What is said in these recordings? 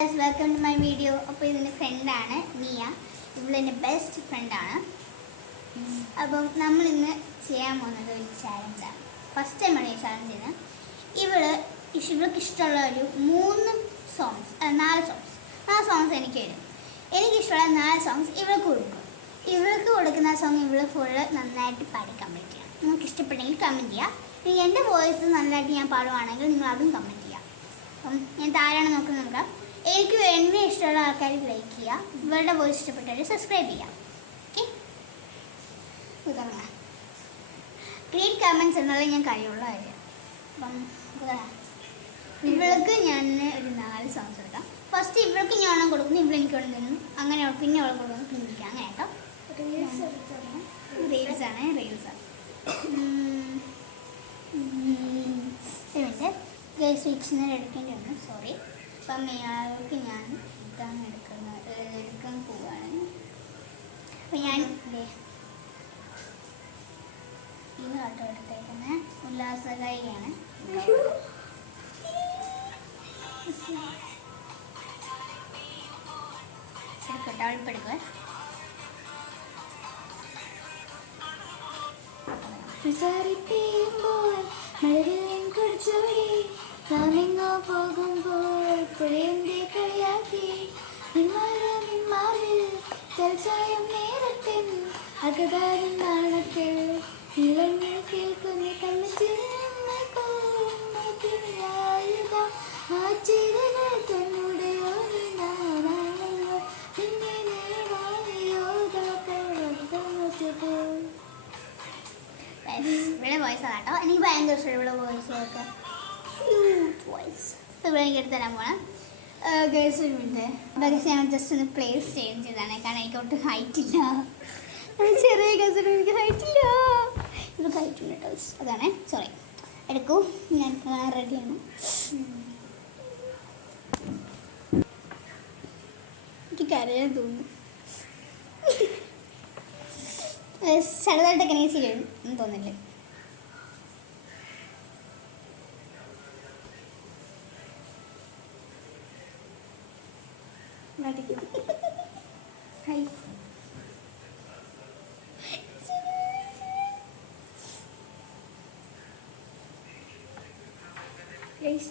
Welcome to my video. അപ്പോൾ ഇതിൻ്റെ ഫ്രണ്ടാണ് മിയ. ഇവളെൻ്റെ ബെസ്റ്റ് ഫ്രണ്ടാണ്. അപ്പം നമ്മളിന്ന് ചെയ്യാൻ പോകുന്നത് ഒരു ചാലഞ്ചാണ്. ഫസ്റ്റ് ടൈമാണ് ഈ ചാലഞ്ച് ചെയ്യുന്നത്. ഇവൾക്ക് ഇഷ്ടമുള്ള ഒരു 4 സോങ്സ് എനിക്ക് വരും. എനിക്കിഷ്ടമുള്ള 4 സോങ്സ് ഇവൾക്ക് കൊടുക്കും. ഇവൾക്ക് കൊടുക്കുന്ന സോങ് ഇവൾ ഫുള്ള് നന്നായിട്ട് പാടി കമൻറ്റ് ചെയ്യാം. നിങ്ങൾക്ക് ഇഷ്ടപ്പെട്ടെങ്കിൽ കമൻറ്റ് ചെയ്യുക. ഇനി എൻ്റെ വോയിസ് നന്നായിട്ട് ഞാൻ പാടുവാണെങ്കിൽ നിങ്ങൾ അതും കമൻറ്റ് ചെയ്യുക. അപ്പം ഞാൻ താരാണ് നോക്കുന്നത്. നോക്കാം. എനിക്ക് എന്നെ ഇഷ്ടമുള്ള ആൾക്കാർ ലൈക്ക് ചെയ്യുക, ഇവരുടെ വോയിസ് ഇഷ്ടപ്പെട്ടവർ സബ്സ്ക്രൈബ് ചെയ്യുക. ഓക്കെ, തുടങ്ങാം. ക്രിയേറ്റ് കമൻറ്റ്സ് എന്നുള്ളത് ഞാൻ കഴിയുള്ള കാര്യം. അപ്പം ഇവൾക്ക് ഞാൻ ഒരു 4 സോങ്സ് എടുക്കാം. ഫസ്റ്റ് ഇവൾക്ക് ഞാൻ കൊടുക്കുന്നു, ഇവൾ എനിക്ക് കൊടുക്കുന്നു, അങ്ങനെ പിന്നെ അവൾ കൊടുക്കുന്നു, പിന്നെ എനിക്ക് അങ്ങനെ കേട്ടോ. റീൽസാണ് സ്വിച്ചിന് എടുക്കേണ്ടി വന്നു, സോറി. അപ്പം ഇയാൾക്ക് ഞാൻ എടുക്കാൻ പോവാണ്. അപ്പം ഞാൻ ഈ പാട്ടോ എടുത്തേക്കുന്നത് ഉല്ലാസകാരിയാണ്. എടുക്കുക നാമിങ്ങോ പോകുമ്പോൾ പുഴയന്റെ കളിയാക്കി നിന്മാറിൽ ചർച്ചായം നേരത്തിൽ അകതാരും നാണത്തിൽ ഇളങ്ങൾ കേൾക്കുന്ന കണ്ണുചിരുകൾ തന്നോടെ ഒരു നാണല്ലോ പിന്നെ ഇവിടെ വോയിസ് ആട്ടോ. എനിക്ക് ഭയങ്കര ഇഷ്ടം ഇവിടെ വോയിസ് കേൾക്കാൻ. ഇവിടെ എനിക്ക് എടുത്ത് തരാൻ പോകണം. ഗേൾസ് ഒരു മിനിറ്റ്. ഗേൾസ് ഞാൻ ജസ്റ്റ് ഒന്ന് പ്ലേസ് ചേഞ്ച് ചെയ്താണ്, കാരണം എനിക്ക് ഒട്ടും ഹൈറ്റ് ഇല്ല. ചെറിയ ഗേൾസ് എനിക്ക് ഹൈറ്റ് ഇല്ല. ഇവർക്ക് ഹൈറ്റ് ഉണ്ട് കേട്ടോ, അതാണ്. സോറി, എടുക്കൂ. ഞാൻ റെഡിയാണ്. എനിക്ക് കരയാൻ തോന്നുന്നു. ചെറുതായിട്ടൊക്കെ എനിക്ക് ശരിയാണ് ഒന്നും തോന്നില്ല.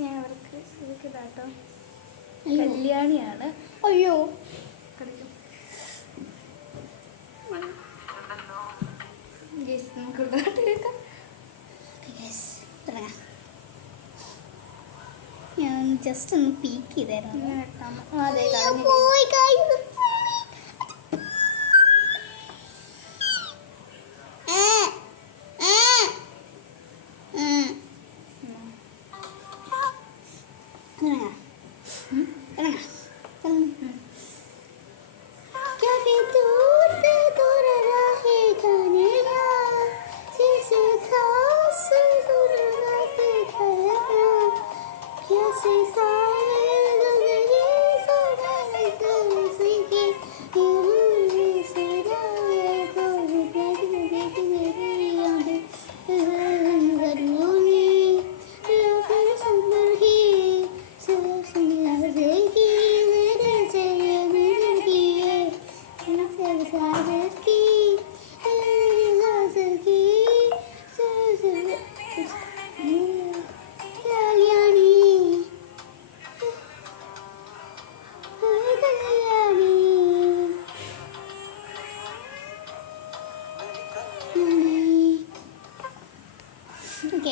ഞാൻ അവർക്ക് ഇതൊക്കെ ഇതാട്ടോ, കല്യാണിയാണ്. അയ്യോ, ഞാൻ ജസ്റ്റ് ഒന്ന് പീക്ക് ചെയ്തായിരുന്നു.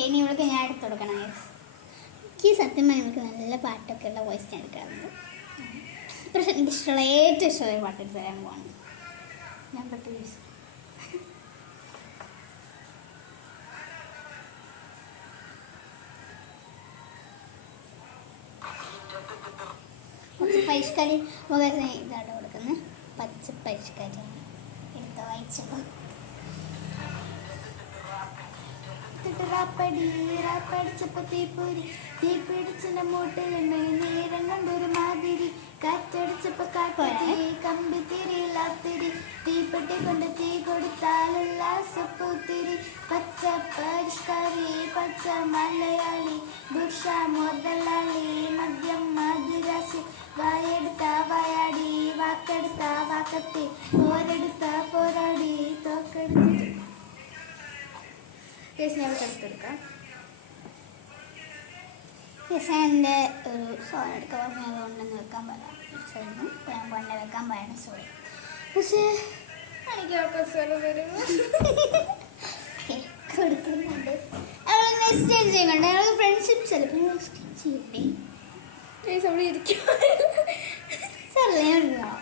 ഇനി ഇവൾക്ക് ഞാൻ എടുത്ത് കൊടുക്കണം. എനിക്ക് സത്യമായി നമുക്ക് നല്ല പാട്ടൊക്കെ ഉള്ള വോയിസ് ഞാൻ എടുക്കാറുണ്ട്. പക്ഷേ എനിക്ക് ഇഷ്ടമുള്ള ഏറ്റവും ഇഷ്ടമുള്ള പാട്ട് എടുത്ത് തരാൻ പോവാണ് ഞാൻ. കുറച്ച് പരിഷ്കാരി മുഖത്തിന് ഇതാണ് കൊടുക്കുന്നത്. പച്ച പരിഷ്കാരിയാണ് എടുത്ത് വായിച്ചപ്പോൾ. നേരം കണ്ടൊരു മാതിരി കാറ്റടിച്ചപ്പോ കാറ്റടി കമ്പി തിരിയില്ലാത്തിരി തീപ്പെട്ടി കൊണ്ട് തീ കൊടുത്താലുള്ള സപ്പൂത്തിരി പച്ച പരിഷ്കാരി പച്ച മലയാളി ദുഷ മുതലാളി മദ്യം മധുരാശി വായെടുത്ത വായാടി വാക്കെടുത്ത വാക്കത്തി പോരെടുത്ത പോരാടി തോക്കെടുത്ത് ഞാൻ എടുത്തെടുക്കാം. എൻ്റെ ഒരു സോൺ എടുക്കാൻ പറഞ്ഞു, അതുകൊണ്ടൊന്ന് വെക്കാൻ പറയാം. ഞാൻ പണ്ട് വെക്കാൻ പറയണം, സോറി. പക്ഷേ എനിക്ക് അവസരം വരും. കൊടുക്കുന്നുണ്ട്. ഞങ്ങൾ നെക്സ്റ്റ് ചെയ്യുന്നുണ്ട്. ഞങ്ങൾ ഫ്രണ്ട്ഷിപ്സ് അല്ല, പിന്നെ ചെയ്യണ്ടേ അവിടെ ഇരിക്കും. സാറല്ലേ ഞാൻ എടുക്കാം.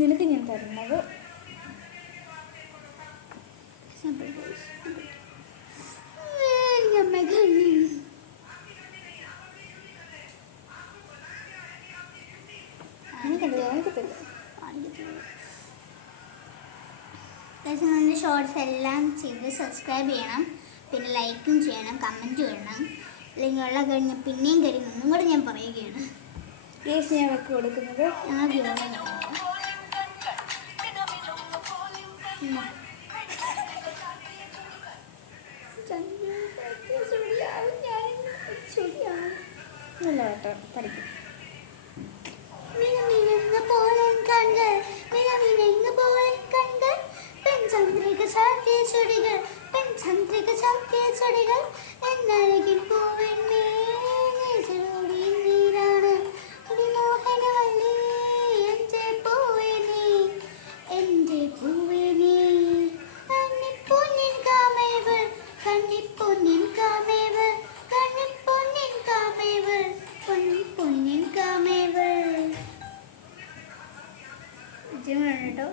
നിനക്ക് ഞാൻ തരുന്നത് ഷോർട്സ് എല്ലാം ചെയ്ത് സബ്സ്ക്രൈബ് ചെയ്യണം, പിന്നെ ലൈക്കും ചെയ്യണം, കമൻറ്റ് ചെയ്യണം. അല്ലെങ്കിൽ വെള്ളം കഴിഞ്ഞ് പിന്നെയും കഴിയുന്നൊന്നും കൂടെ ഞാൻ പറയുകയാണ്. കേസ് ഞാൻ വെക്ക് കൊടുക്കുന്നത് നല്ല കേട്ടോ, പഠിക്കും. കേട്ടോ.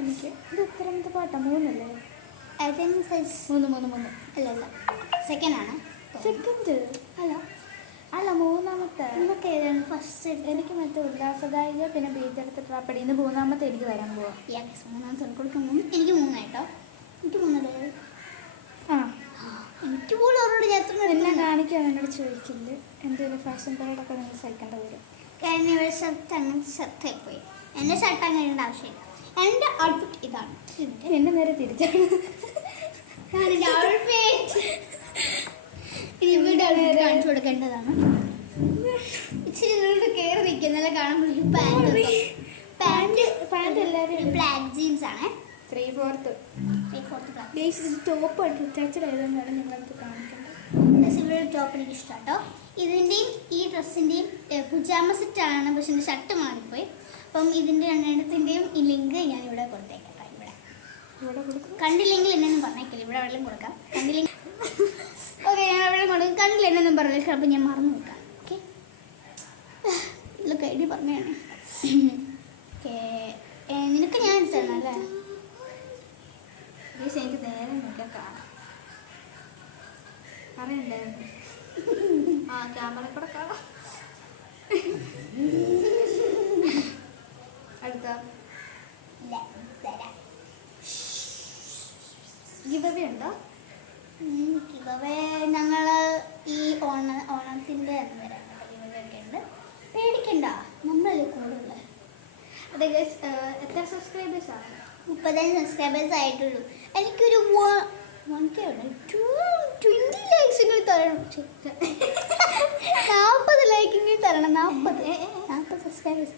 എനിക്ക് ഇത് എത്രാമത്തെ പാട്ടാ? മൂന്നല്ലേ? ഐ തിങ്ക് മൂന്ന് അല്ല സെക്കൻഡ് ആണ്. സെക്കൻഡ് അല്ല അല്ല മൂന്നാമത്തെ. നമുക്ക് ഏതാണ് ഫസ്റ്റ്? എനിക്ക് മറ്റേ ഉല്ലാസഗായിക പിന്നെ ബീജെടുത്ത് ട്രാപ്പടി. ഇന്ന് മൂന്നാമത്തെ എനിക്ക് വരാൻ പോവാം. മൂന്നാമത്തെ കൊടുക്കുമ്പോൾ എനിക്ക് മൂന്നായിട്ടോ. എനിക്ക് മൂന്നല്ലേ? ആ എനിക്ക് പോലും അവരോട് എല്ലാം കാണിക്കാൻ എന്നോട് ചോദിക്കില്ല. എന്തെങ്കിലും ഫാഷൻ പരേഡൊക്കെ നിങ്ങൾ സഹിക്കേണ്ട വരും. കഴിഞ്ഞ ഒരു ഷർട്ട് അങ്ങനത്തെ ഷർട്ടായി പോയി. എൻ്റെ ഷർട്ട് അങ്ങനെ ഇടേണ്ട ആവശ്യമില്ല. എൻ്റെ ഔട്ട്ഫിറ്റ് ഇതാണ്. എന്നെ നേരെ തിരിച്ചാണ് എൻ്റെ ഔട്ട്ഫിറ്റ്. ഇനി ഇവിടെ കാണിച്ചു കൊടുക്കേണ്ടതാണ്. ഇച്ചിരി നിങ്ങളുടെ കയറി നിൽക്കുന്നല്ല കാണുമ്പോൾ പാൻറ് എല്ലാവരും ബ്ലാക്ക് ജീൻസ് ആണ്. 3/4 ടോപ്പ് അറ്റാച്ച്ഡ് ആയതുകൊണ്ടാണ് നിങ്ങളത് കാണിക്കുന്നത്. ഇവിടെ ടോപ്പ് എനിക്ക് ഇഷ്ടം കേട്ടോ. ഇതിൻ്റെയും ഈ ഡ്രസ്സിൻ്റെയും പുജാമ സെറ്റാണ്, പക്ഷെ എൻ്റെ ഷർട്ട് മാറിപ്പോയി. അപ്പം ഇതിൻ്റെ രണ്ടെണ്ണത്തിൻ്റെയും ഈ ലിങ്ക് ഞാൻ ഇവിടെ കൊടുത്തേക്കാം. ഇവിടെ കണ്ടില്ലെങ്കിൽ എന്നൊന്നും പറഞ്ഞേക്കില്ല. ഇവിടെ വെള്ളം കൊടുക്കാം. കണ്ടില്ലെങ്കിൽ ഓക്കെ, ഞാൻ വെള്ളം കൊടുക്കും. കണ്ടില്ല എന്നൊന്നും പറഞ്ഞേക്കാം. അപ്പം ഞാൻ മറന്നു വെക്കാം. ഓക്കെ, ഇതിലൊക്കെ എഴുതി പറഞ്ഞതാണ്. ഓക്കെ, നിനക്ക് ഞാൻ തരണം അല്ലേ? എനിക്ക് നേരെ നോക്കിയാൽ കാണാം. അറിയണ്ടായിരുന്നു. ആ ക്യാമറ കൂടെ കാണാം. അടുത്ത ഗിവവേ ഉണ്ടോ? ഗിവവേ ഞങ്ങൾ ഈ ഓണത്തിൻ്റെ അന്ന് വരാൻ ഗിവവേ ഒക്കെ ഉണ്ട്. പേടിക്കണ്ട, നമ്മളല്ലേ കൂടുതൽ. അതെ ഗൈസ്, എത്ര സബ്സ്ക്രൈബേഴ്സ് ആണ്? 35 സബ്സ്ക്രൈബേഴ്സ് ആയിട്ടുള്ളൂ. എനിക്കൊരു 1K ഉണ്ട്. 20 ലൈക്സിന് തരണം. 40 ലൈക്കിന് തരണം. 40 സബ്സ്ക്രൈബേഴ്സ്.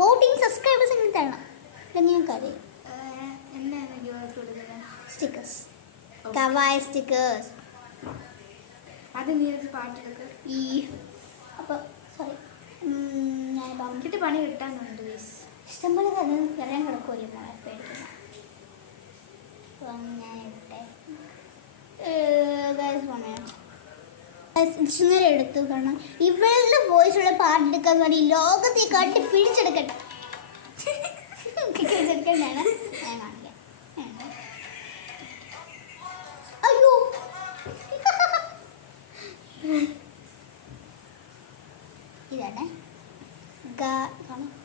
14 സബ്സ്ക്രൈബേഴ്സ് ഇങ്ങനെ തരണം. അല്ലെങ്കിൽ ഞാൻ കരയും. എന്നാണ് ഗിവ് കൊടുക്കുന്നത്? Stickers, kawaii stickers. അത് നീ ഒരു പാട്ടെടുക്ക്. ഈ അപ്പോൾ സോറി, ഞാൻ വന്നിട്ട് പണി കിട്ടാനുണ്ട് ഗൈസ്. ഇഷ്ടംപോലെ തന്നെ പറയാൻ കിടക്കുമല്ലോ മോളെ, പേടിക്കുന്ന. അപ്പം ഞാൻ ഇട്ടെ ഡിക്ഷണറി എടുത്തു. കാരണം ഇവളുടെ വോയിസുള്ള പാട്ടെടുക്കാൻ വേണ്ടി ലോകത്തെ കാട്ടി പിടിച്ചെടുക്കട്ടെ. പിടിച്ചെടുക്കണ്ടാണ് ഞാൻ കാണിക്കാം. അയ്യോ, ഇതാണ്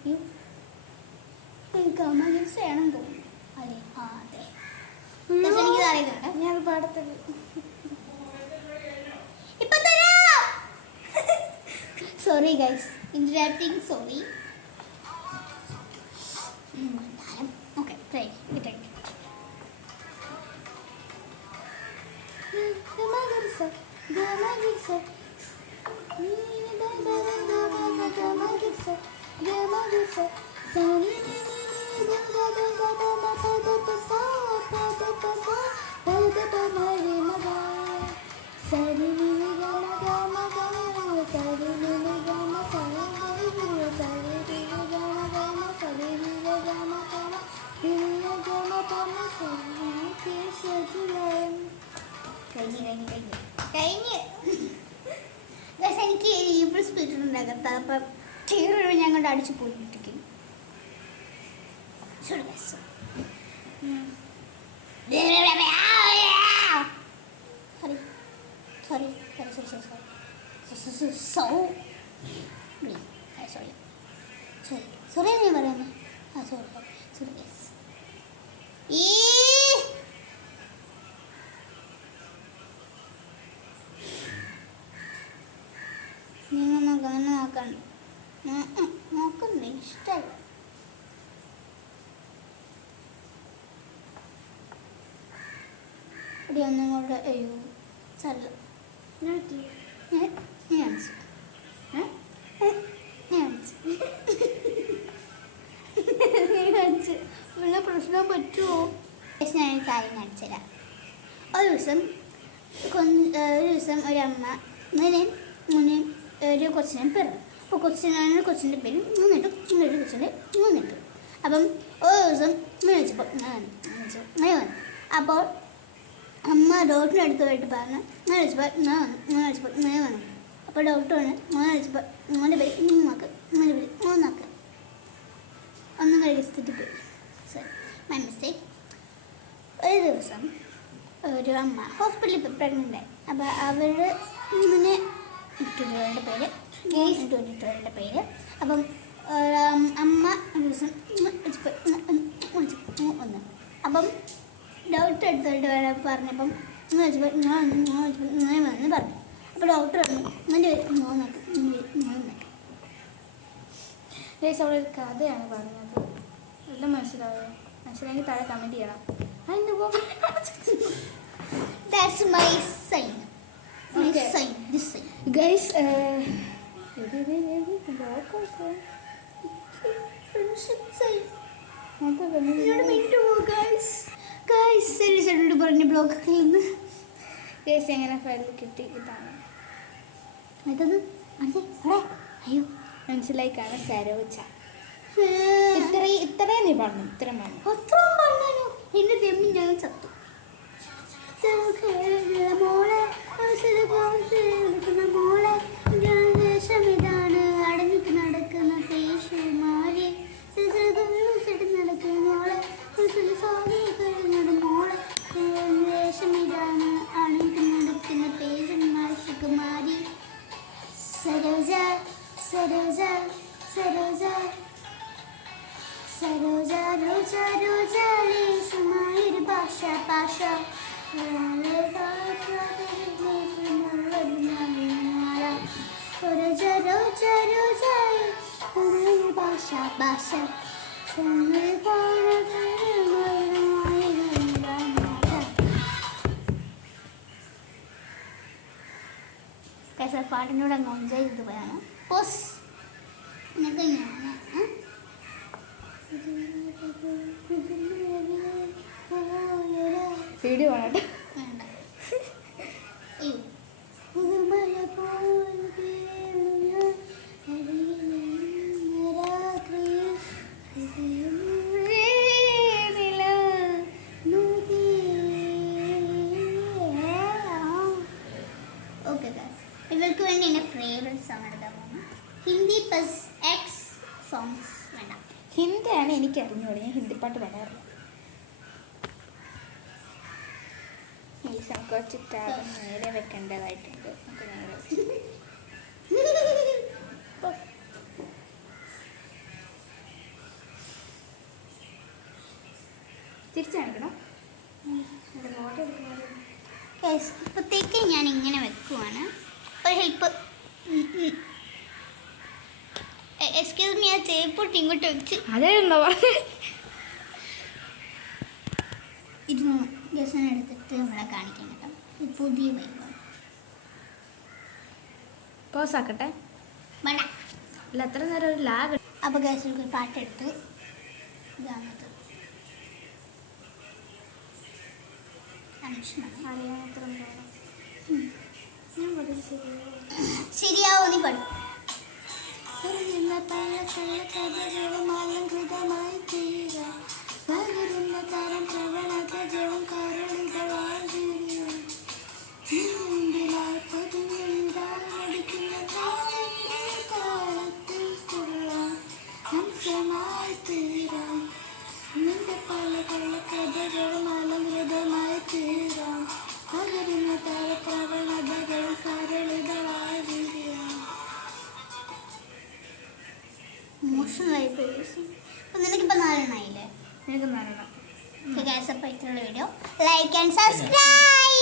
യു ഗമഗിൽസയാണെന്ന് തോന്നുന്നു. അതെ, ആ അതെ. എനിക്ക് അറിയുന്നുണ്ട്. ഞാൻ പാടത്തുള്ളൂ. ഇപ്പൊ തരാം. Sorry guys, interacting sorry. Okay, try കിട്ടി. കഴിഞ്ഞ് എനിക്ക് ഈവിൾ സ്പിരിറ്റ് ഉണ്ടാകത്ത. അപ്പം ടീവി ഞാൻ കൊണ്ട് അടിച്ചു പോയിരിക്കും. സോറി ഞാൻ പറയുന്നത്. ആ സോറി സോറി ഗൈസ്. ഈ നിങ്ങൾ നോക്കണ്ട, നോക്കണ്ട, ഇഷ്ടമല്ല. ഇവിടെ ഒന്നും കൂടെ. അയ്യോ ചല്ല വല്ല പ്രശ്നം പറ്റുമോ? ഞാൻ കാര്യം കാണിച്ചുതരാം. ഒരു ദിവസം ഒരമ്മ ഇങ്ങനെ ഒരു കൊച്ചിനെ പിറന്നു. അപ്പോൾ കൊച്ചിൻ്റെ പേര് മൂന്നിട്ട് മൂന്നിട്ട്. അപ്പം ഒരു ദിവസം വിളിച്ചപ്പോൾ അങ്ങനെ വന്നു. അപ്പോൾ അമ്മ ഡോക്ടറിൻ്റെ അടുത്ത് പോയിട്ട് പറഞ്ഞു വിളിച്ചപ്പോൾ വന്നു. അപ്പോൾ ഡോക്ടർ പറഞ്ഞു വിളിച്ചപ്പോൾ മോൻ്റെ പേര് മൂന്നാക്ക് ഒന്നും കഴിച്ചിട്ട് പോയി. Sorry, my mistake. ഒരു ദിവസം ഒരു അമ്മ ഹോസ്പിറ്റലിൽ പോയി പ്രഗ്നൻ്റ് ആയി. അപ്പോൾ അവർ ഇങ്ങനെ ഇട്ടുകളുടെ പേര്. അപ്പം അമ്മ ഒരു ദിവസം ഒന്ന്. അപ്പം ഡോക്ടർ എടുത്തോട്ട് പറഞ്ഞപ്പം വന്ന് പറഞ്ഞു. അപ്പോൾ ഡോക്ടർ പറഞ്ഞു എൻ്റെ പേര് മൂന്നാക്ക്. അവളൊരു കഥയാണ് പറഞ്ഞത്. എല്ലാം മനസ്സിലായെങ്കിൽ താഴെ കമൻറ്റ് ചെയ്യണം. That's my sign. Okay. This sign. Guys, friendship sign. Guys പറഞ്ഞ ബ്ലോഗൊക്കെ ഇന്ന് ഗൈസ് എങ്ങനെ ഫയൽ കിട്ടി? ഇതാണ് ഇതത്. അയ്യോ മനസ്സിലായി കാണാൻ സരോജ. ഇത്രയും നീ പറഞ്ഞു. ഇത്രയും പറഞ്ഞു. എൻ്റെ തെമ്മി ഞാൻ ചത്തു. മോളെ ദേശമിതാണ് അടഞ്ഞിട്ട് നടക്കുന്ന ദേശമാരി നടക്കുന്ന മോളെ മോളെ ദേശമിതാണ് അണിഞ്ഞിട്ട് നടക്കുന്ന ദേശമാരി. സരോജ സരോജ സരോജ സരോജ രോജ രോജ ലേശമായൊരു ഭാഷ ഭാഷ. രോജ രോജ രോജ ഭാഷ ഭാഷ. പാട്ടിനോട് അങ്ങ് എൻജോയ് ചെയ്ത് പോയാണ്. പോസ് എന്നിട്ട് ഞാൻ വീഡിയോ വേണ്ട. ഇവർക്ക് വേണ്ടി എൻ്റെ ഫേവറേറ്റ് സോങ് എടുക്കാൻ പോകുന്നു. ഹിന്ദി പ്ലസ് എക്സ് സോങ്സ് വേണ്ട. ഹിന്ദിയാണ് എനിക്ക് അറിഞ്ഞൂടെ. ഞാൻ ഹിന്ദി പാട്ട് പാടാറില്ല. ഈ സംഘിച്ചിട്ട് നേരെ വെക്കേണ്ടതായിട്ടുണ്ട്. നമുക്ക് നേരെ ഗൈസ് ഇപ്പോഴത്തേക്ക് ഞാൻ ഇങ്ങനെ വെക്കുവാണ്. ഒരു ഹെൽപ്പ്. എക്സ്ക്യൂസ് മീ, ആ ചേപ്പോട്ട് ഇങ്ങോട്ട് വെച്ച് അതേന്നോ ഇരുന്ന് ഗസൻ എടുത്തിട്ട് നമ്മളെ കാണിക്കാൻ കേട്ടോ. ഇത് പുതിയ ബൈക്കാണ്. പോസാക്കട്ടെ. വേണ്ട. അല്ല എത്ര നേരം ഒരു ലാഗ്. അപ്പോൾ ഗസൻ ഒരു പാട്ടെടുത്ത് ഇതാണത്. ശരിയാവോ? നീ പഠിക്കും. നിന്റെ പല കള്ള കഥകളും അലങ്കൃതമായി തീരാം. പകരുന്ന താരപ്രവണതകളും കരളുകളായി വീഴാം. മോശമായി പോയി. അപ്പം നിനക്കിപ്പോൾ 4 എണ്ണമായില്ലേ? എനിക്ക് നല്ലതാണ്. അപ്പോൾ വീഡിയോ ലൈക്ക് ആൻഡ് സബ്സ്ക്രൈബ്.